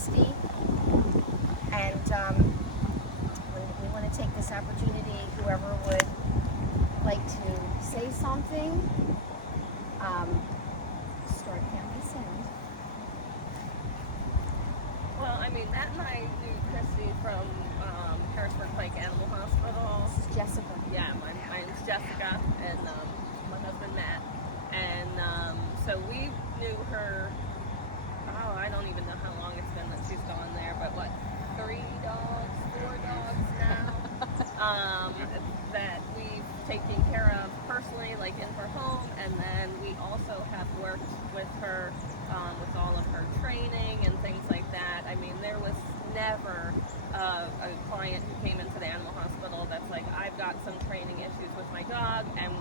Christie. And we want to take this opportunity, whoever would like to say something, start family send. Well, I mean, Matt and I knew Christy from Harrisburg Pike Animal Hospital. This is Jessica. Yeah, my name's Jessica, and my husband Matt. And so we knew her, oh, I don't even know how long it's been that she's gone there, but what, 4 dogs now, that we've taken care of personally, like in her home, and then we also have worked with her with all of her training and things like that. I mean, there was never a client who came into the animal hospital that's like, I've got some training issues with my dog, and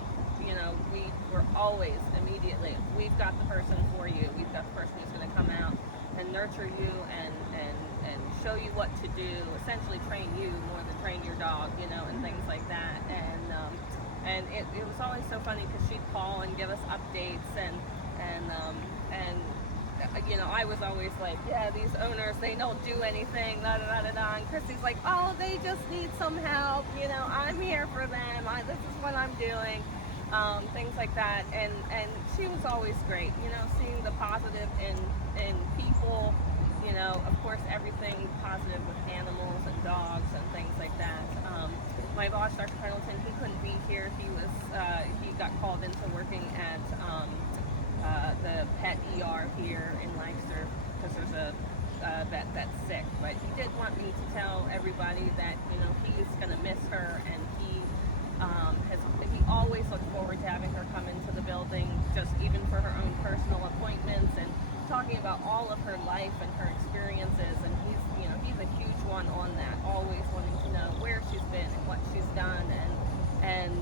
you know, we were always immediately, we've got the person for you. We've got the person who's going to come out and nurture you and show you what to do, essentially train you more than train your dog, you know, and things like that. And it was always so funny because she'd call and give us updates and you know, I was always like, yeah, these owners, they don't do anything, da da da da da. And Christy's like, oh, they just need some help, you know, I'm here for them, this is what I'm doing, things like that. And she was always great, you know, seeing the positive in people, you know, of course, everything positive with animals and dogs and things like that. My boss, Dr. Pendleton, he couldn't be here. He got called into working at the pet ER here in Lancaster because there's a vet that's sick. But he did want me to tell everybody that, you know, he's going to miss her, and he always looked forward to having her come into the building, just even for her own personal appointments and talking about all of her life and her experiences. And he's a huge one on that, always wanting to know where she's been and what she's done, and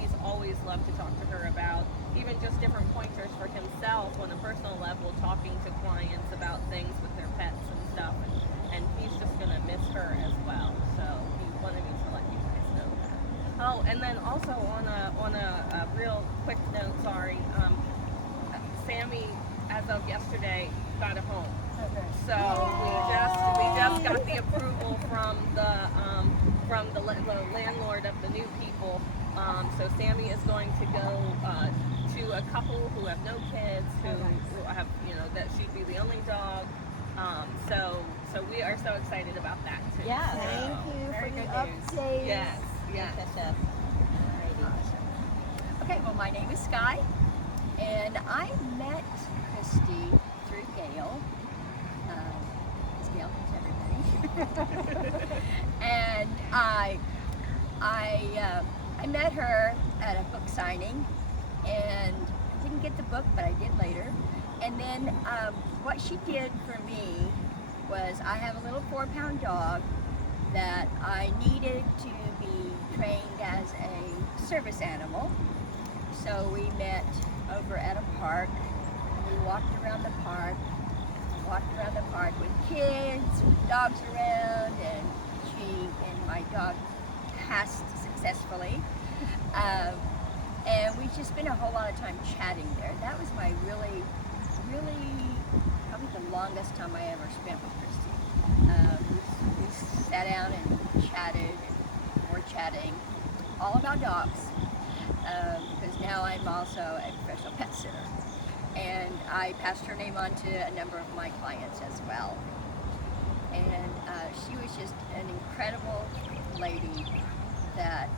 he's always loved to talk to her about even just different pointers for himself on a personal level, talking to clients about things with their pets and stuff, and he's just going to miss her as well. So he wanted me to let you guys know that. Oh, and then also on a real quick note, sorry, Sammy, as of yesterday, got a home. Okay. So we just got the approval from the landlord of the new people. So Sammy is going to go to a couple who have no kids, who have, you know, that she'd be the only dog. So we are so excited about that too. Yeah. Thank you Very for the good news. update. Yes. Okay, well, my name is Sky, and I met Christy through Gail. Because Gail knows everybody. And I met her at a book signing, and I didn't get the book, but I did later. And then what she did for me was, I have a little 4-pound dog that I needed to be trained as a service animal. So we met over at a park. We walked around the park with kids, with dogs around, and my dog passed successfully. And we just spent a whole lot of time chatting there. That was my really, probably the longest time I ever spent with Christy. We sat down and chatted, and more chatting, all about dogs. Because now I'm also a professional pet sitter. And I passed her name on to a number of my clients as well. And she was just an incredible lady that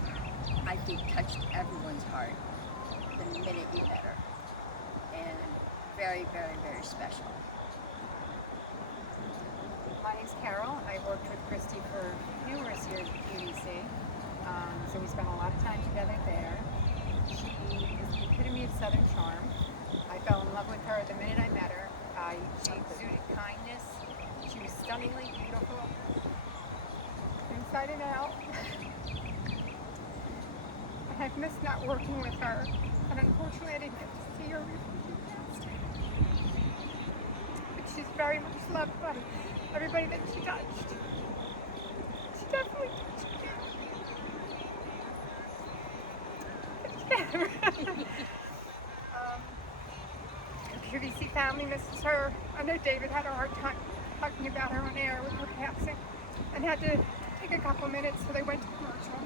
I think touched everyone's heart the minute you met her. And very, very, very special. My name's Carol. I worked with Christy for numerous years at QVC, so we spent a lot of time together there. She is the epitome of Southern charm. I fell in love with her the minute I met her. She exuded kindness. She was stunningly beautiful, inside and out. I've missed not working with her, but unfortunately I didn't get to see her before she passed. But she's very much loved by everybody that she touched. She definitely touched me. The QVC family misses her. I know David had a hard time talking about her on air with her passing, and had to take a couple minutes, so they went to commercial.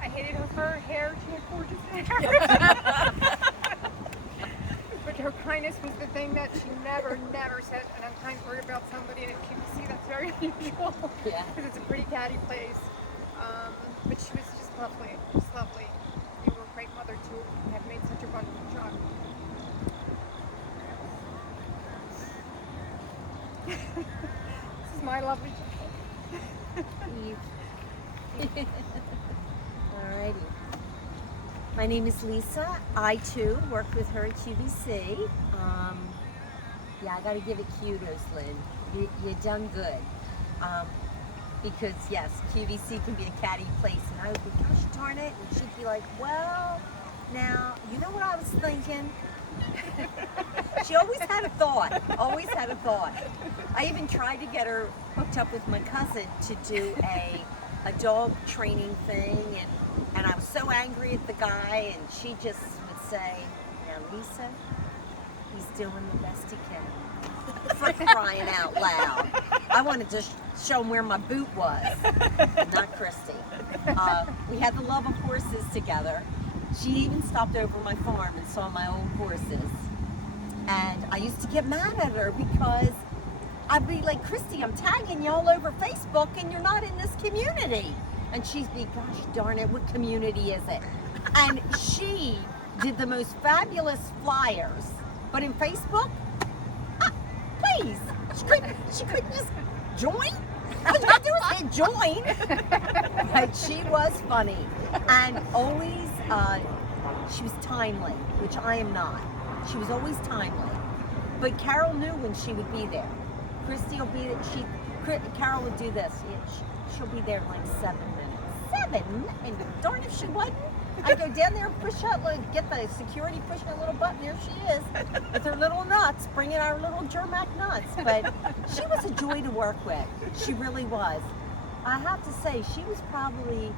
I hated her hair. She had gorgeous hair. But her kindness was the thing that she never said an unkind word about somebody. And at QVC, that's very unusual. Yeah. Because it's a pretty catty place. But she was just lovely. Just lovely. You were a great mother, too. You have made such a wonderful job. This is my lovely child. Alrighty. My name is Lisa. I too worked with her at QVC. Yeah, I gotta give it kudos, Lynn. You done good. Because yes, QVC can be a catty place, and I would be, gosh darn it, and she'd be like, well, now, you know what I was thinking? She always had a thought, always had a thought. I even tried to get her hooked up with my cousin to do a dog training thing, and I was so angry at the guy, and she just would say, now Lisa, he's doing the best he can. For crying out loud. I wanted to show him where my boot was, not Christy. We had the love of horses together. She even stopped over my farm and saw my old horses. And I used to get mad at her because I'd be like, Christy, I'm tagging you all over Facebook and you're not in this community. And she'd be, gosh darn it, what community is it? And she did the most fabulous flyers. But in Facebook, please, she couldn't just join? All you had to do was hit join. But she was funny. And always, she was timely, which I am not. She was always timely. But Carol knew when she would be there. Christy will be there. Carol would do this. She'll be there in like 7 minutes. 7? And darn if she wasn't. I'd go down there and push up, get the security pushing a little button. There she is with her little nuts, bringing our little Germac nuts. But she was a joy to work with. She really was. I have to say, she was probably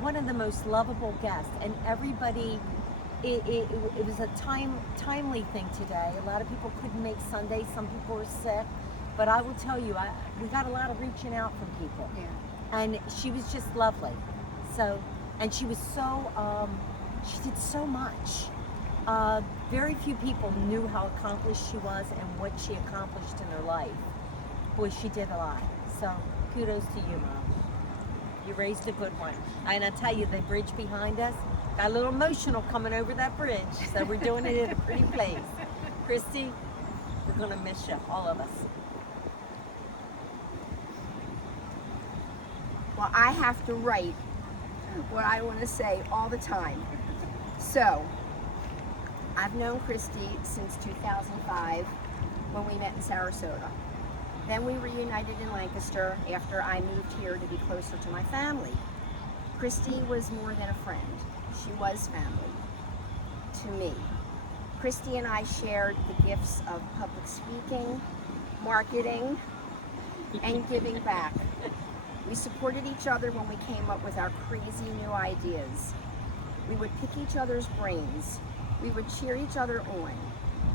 one of the most lovable guests. And everybody, it was a timely thing today. A lot of people couldn't make Sunday. Some people were sick. But I will tell you, we got a lot of reaching out from people. Yeah. And she was just lovely. So. And she was so, she did so much. Very few people knew how accomplished she was and what she accomplished in her life. Boy, she did a lot. So kudos to you, Mom. You raised a good one. And I tell you, the bridge behind us, got a little emotional coming over that bridge. So we're doing it in a pretty place. Christy, we're gonna miss you, all of us. Well, I have to write what I want to say all the time. So, I've known Christy since 2005 when we met in Sarasota. Then we reunited in Lancaster after I moved here to be closer to my family. Christy was more than a friend. She was family to me. Christy and I shared the gifts of public speaking, marketing, and giving back. We supported each other when we came up with our crazy new ideas. We would pick each other's brains. We would cheer each other on.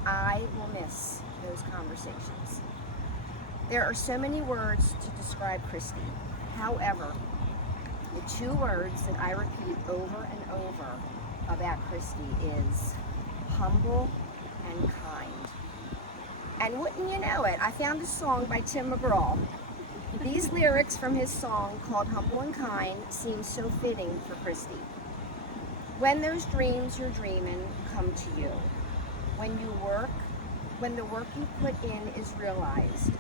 I will miss those conversations. There are so many words to describe Christy. However, the 2 words that I repeat over and over about Christy is humble and kind. And wouldn't you know it, I found a song by Tim McGraw. These lyrics from his song called Humble and Kind seem so fitting for Christy. When those dreams you're dreaming come to you, when the work you put in is realized,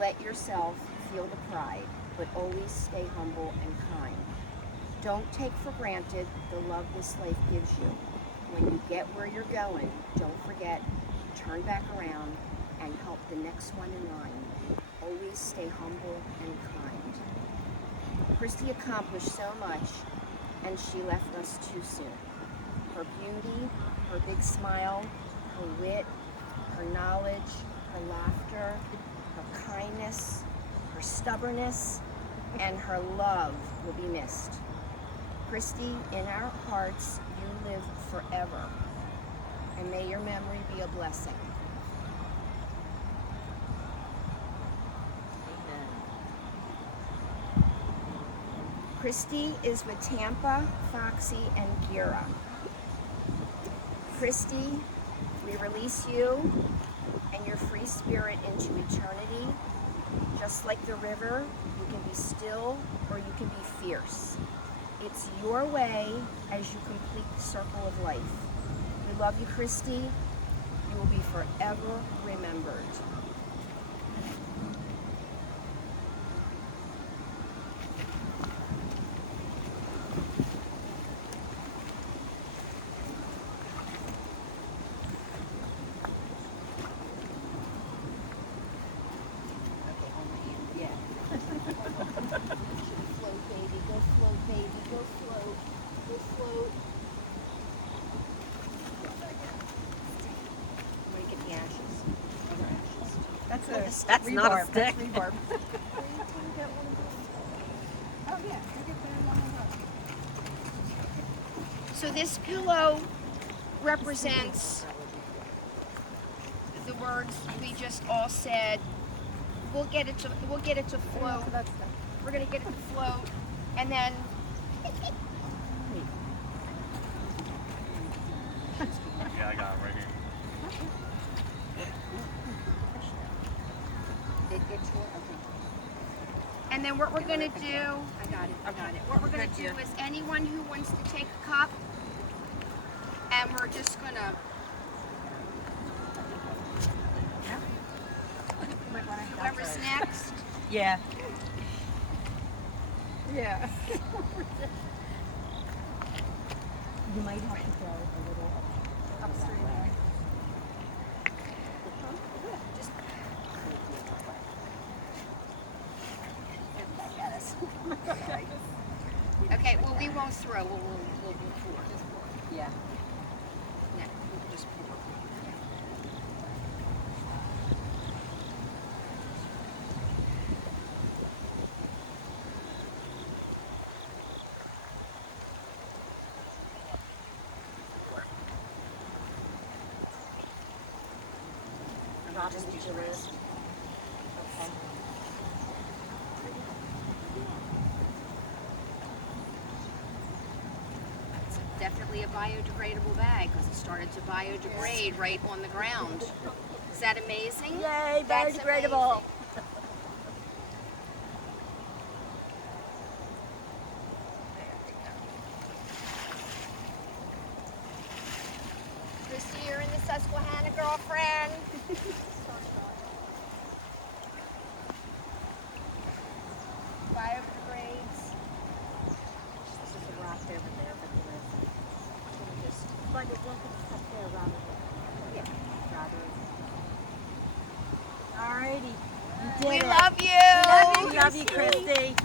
let yourself feel the pride, but always stay humble and kind. Don't take for granted the love this life gives you. When you get where you're going, don't forget, turn back around and help the next one in line. Always stay humble and kind. Christy accomplished so much, and she left us too soon. Her beauty, her big smile, her wit, her knowledge, her laughter, her kindness, her stubbornness, and her love will be missed. Christy, in our hearts, you live forever, and may your memory be a blessing. Christie is with Tampa, Foxy, and Gira. Christie, we release you and your free spirit into eternity. Just like the river, you can be still or you can be fierce. It's your way as you complete the circle of life. We love you, Christie. You will be forever remembered. Float, baby. Go float, baby. Go float. Go float. I'm gonna get the ashes. Other ashes. That's not a stick. That's rebarb. Oh yeah, I get there long enough. So this pillow represents the words we just all said. We'll get it to float. We're gonna get it to float, and then Yeah, I got it right here. and then what we're gonna do. I got it. What we're gonna do is anyone who wants to take a cup, and we're just gonna. Whoever's next. Yeah. Yeah. You might have to go a little upstream. Okay. Well, we won't throw. We'll pour. Yeah. Yeah, we'll just pour. Just do the rest. Okay. It's definitely a biodegradable bag because it started to biodegrade right on the ground. Is that amazing? Yay, That's biodegradable. amazing. Christy, you're in the Susquehanna, girlfriend. Biodegrades. This is a rock over there, but the rest will just, but it will get stuck there rather than, yeah, rather. Alrighty. You did We it. love you. We love you, Christy.